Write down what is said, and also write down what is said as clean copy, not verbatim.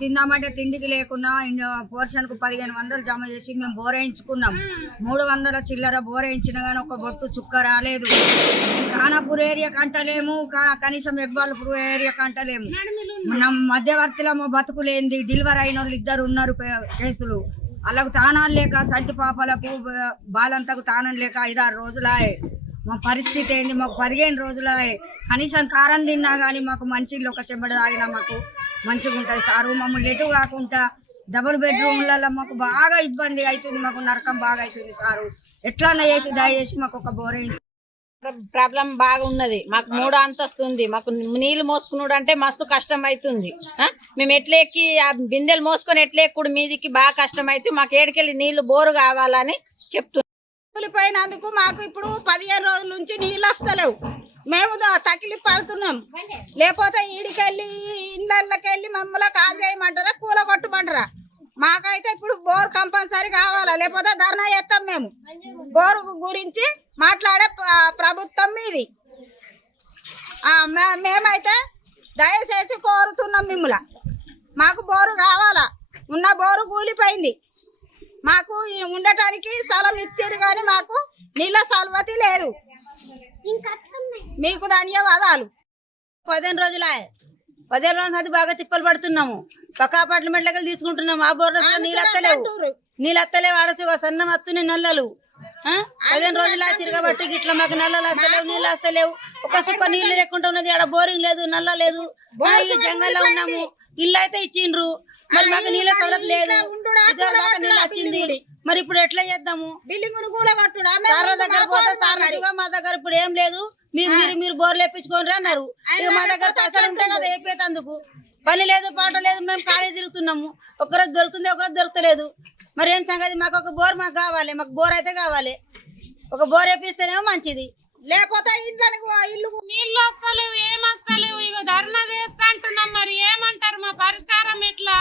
తిందామంటే తిండికి లేకున్నా పోర్షన్కు 1500 జమ చేసి మేము బోరేయించుకున్నాం. 300 చిల్లర బోరేయించినా కానీ ఒక బొట్టు చుక్క రాలేదు. ఖానాపూర్ ఏరియాకి అంటలేము, కనీసం ఎగ్బాల్పూర్ ఏరియాకి అంటలేము. మన మధ్యవర్తిలో మా బతుకులేంది. డెలివరీ అయిన వాళ్ళు 2 ఉన్నారు కేసులు. వాళ్ళకు తానాలు లేక, సంటి పాపలకు బాలంతకు తానం లేక 5-6 రోజులాయే. మా పరిస్థితి ఏంది? మాకు 15 రోజులాయే. కనీసం కారం తిన్నా కానీ మాకు మంచి ఒక చెంబడి తాగినా మాకు మంచిగా ఉంటుంది సారు. మమ్మల్ని ఎటు కాకుండా డబుల్ బెడ్రూమ్లలో మాకు బాగా ఇబ్బంది అవుతుంది. మాకు నరకం బాగా అవుతుంది సారు. ఎట్లన్నా చేసి దయచేసి మాకు ఒక బోరింగ్ ప్రాబ్లం బాగా ఉన్నది. మాకు 3 అంతస్తు ఉంది. మాకు నీళ్ళు మోసుకున్నాడు అంటే మస్తు కష్టం అవుతుంది. మేము ఎట్లా ఎక్కి ఆ బిందెలు మోసుకొని ఎట్లా ఎక్కుడు మీదికి బాగా కష్టం అవుతుంది. మాకు ఏడికెళ్ళి నీళ్లు బోరు కావాలని చెప్తున్నాం. కూలిపోయినందుకు మాకు ఇప్పుడు 15 రోజుల నుంచి నీళ్ళు వస్తలేవు. మేము తకిలి పడుతున్నాం. లేకపోతే ఈడికెళ్ళి ఇండ్లకి వెళ్ళి మమ్మల్ని కాల్ చేయమంటారా, కూల కొట్టమంటారా? మాకైతే ఇప్పుడు బోర్ కంపల్సరీ కావాలా, లేకపోతే ధర్నా చేస్తాం. మేము బోరు గురించి మాట్లాడే ప్రభుత్వం మీది. మేమైతే దయచేసి కోరుతున్నాం మిమ్మల్ని, మాకు బోరు కావాలా. ఉన్న బోరు కూలిపోయింది. మాకు ఉండటానికి స్థలం ఇచ్చారు కానీ మాకు నీళ్ళ సల్వతి లేదు. మీకు ధన్యవాదాలు. 15 రోజులే. 15 రోజులు అది బాగా తిప్పలు పడుతున్నాము. పక్క అపార్ట్మెంట్లకి తీసుకుంటున్నాము. ఆ బోర్డు నీళ్ళు వస్తలేవు. ఆడసి సన్నం వస్తున్నాయి నల్లలు. 15 రోజులు తిరగబట్టి ఇట్లా మాకు నల్లలు వస్తలేవు, నీళ్ళు వస్తలేవు. ఒక సుక్క నీళ్ళు లేకుండా ఉన్నది. ఆడ బోరింగ్ లేదు, నల్ల లేదు. జంగల్లో ఉన్నాము. ఇల్లు అయితే ఇచ్చిండ్రు, మరి మాకు నీళ్ళ సౌలభ్యం లేదు. ఇద్దరు నీళ్ళు వచ్చింది, మరి ఇప్పుడు ఎట్లా చేద్దాము? సార్ దగ్గర పోతే సార్ మా దగ్గర ఇప్పుడు ఏం లేదు, మీరు బోర్లు వేయించుకోండి అన్నారు. ఇక మా దగ్గర పైసలు ఉంటాయి కదా వేపేతందుకు. పని లేదు, పాట లేదు. మేము ఖాళీ తిరుగుతున్నాము. ఒకరోజు దొరుకుతుంది, ఒకరోజు దొరకలేదు. మరి ఏం సంగతి? మాకు ఒక బోర్ మాకు కావాలి. మాకు బోర్ అయితే కావాలి. ఒక బోర్ వేపిస్తేనేమో మంచిది, లేకపోతే ఇంట్లో ఇల్లు నీళ్ళు వస్తలేవు, ఏం వస్తలేవు. ఇక ధర్నా చేస్తా అంటున్నాం. మరి ఏమంటారు? మా పరిష్కారం ఎట్లా?